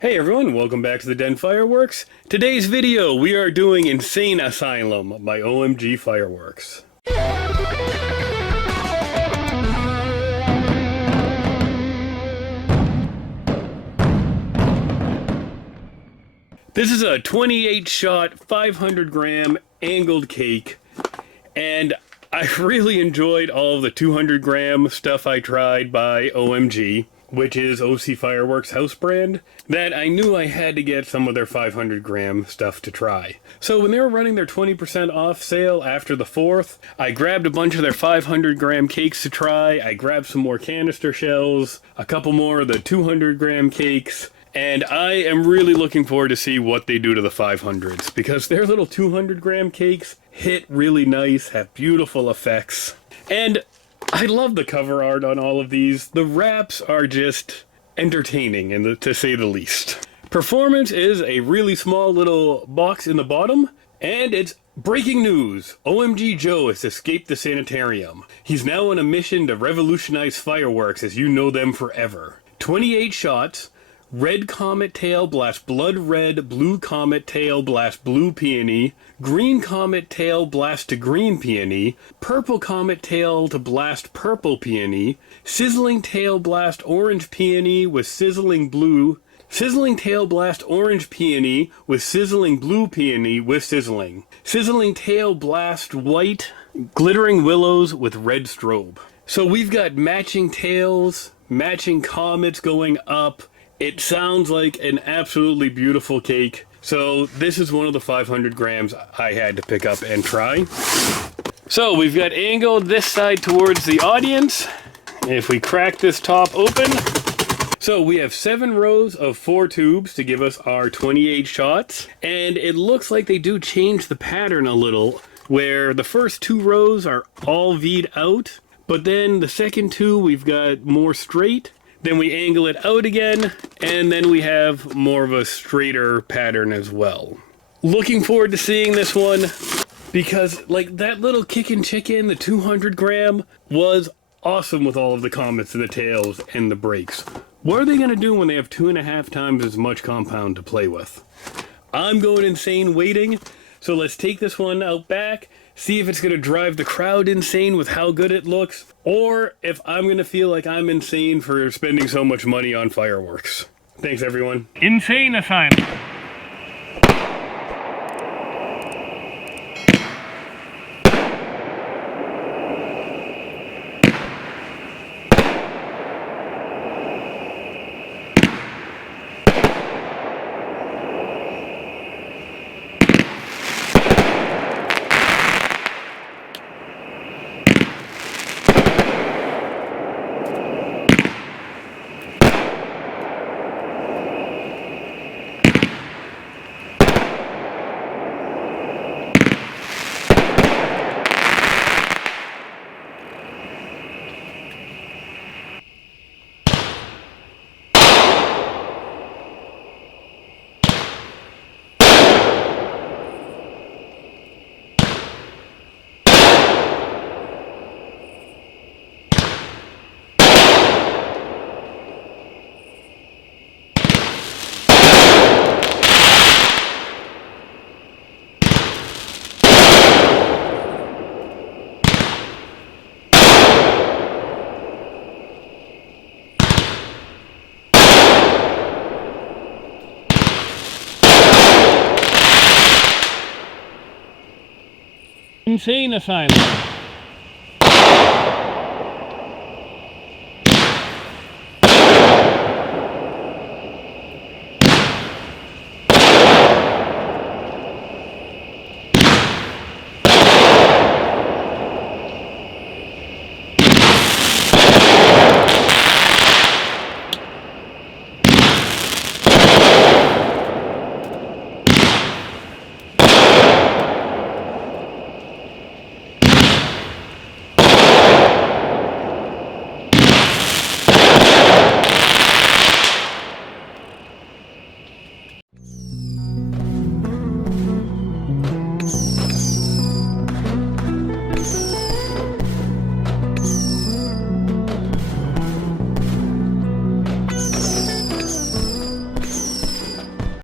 Hey everyone, welcome back to the Den Fireworks. Today's video, we are doing Insane Asylum by OMG Fireworks. This is a 28 shot, 500 gram angled cake, and I really enjoyed all of the 200 gram stuff I tried by OMG, which is OC Fireworks house brand, that I knew I had to get some of their 500 gram stuff to try. So when they were running their 20% off sale after the 4th, I grabbed a bunch of their 500 gram cakes to try. I grabbed some more canister shells, a couple more of the 200 gram cakes, and I am really looking forward to see what they do to the 500s, because their little 200 gram cakes hit really nice, have beautiful effects, and I love the cover art on all of these. The wraps are just entertaining, to say the least. Performance is a really small little box in the bottom, and it's breaking news. OMG Joe has escaped the sanitarium. He's now on a mission to revolutionize fireworks as you know them forever. 28 shots. Red Comet Tail blast blood red, blue Comet Tail blast blue peony, green Comet Tail blast to green peony, purple Comet Tail to blast purple peony, sizzling tail blast orange peony with sizzling blue, sizzling tail blast orange peony with sizzling blue peony with sizzling, sizzling tail blast white, glittering willows with red strobe. So we've got matching tails, matching comets going up. It sounds like an absolutely beautiful cake. So this is one of the 500 grams I had to pick up and try. So we've got angled this side towards the audience. If we crack this top open, so we have 7 rows of 4 tubes to give us our 28 shots. And it looks like they do change the pattern a little, where the first 2 rows are all V'd out, but then the second 2 we've got more straight. Then we angle it out again, and then we have more of a straighter pattern as well. Looking forward to seeing this one, because like that little kickin' chicken, the 200 gram, was awesome with all of the comets and the tails and the breaks. What are they gonna do when they have 2.5 times as much compound to play with? I'm going insane waiting, so let's take this one out back, see if it's going to drive the crowd insane with how good it looks, or if I'm going to feel like I'm insane for spending so much money on fireworks. Thanks, everyone. Insane Asylum. Insane Asylum.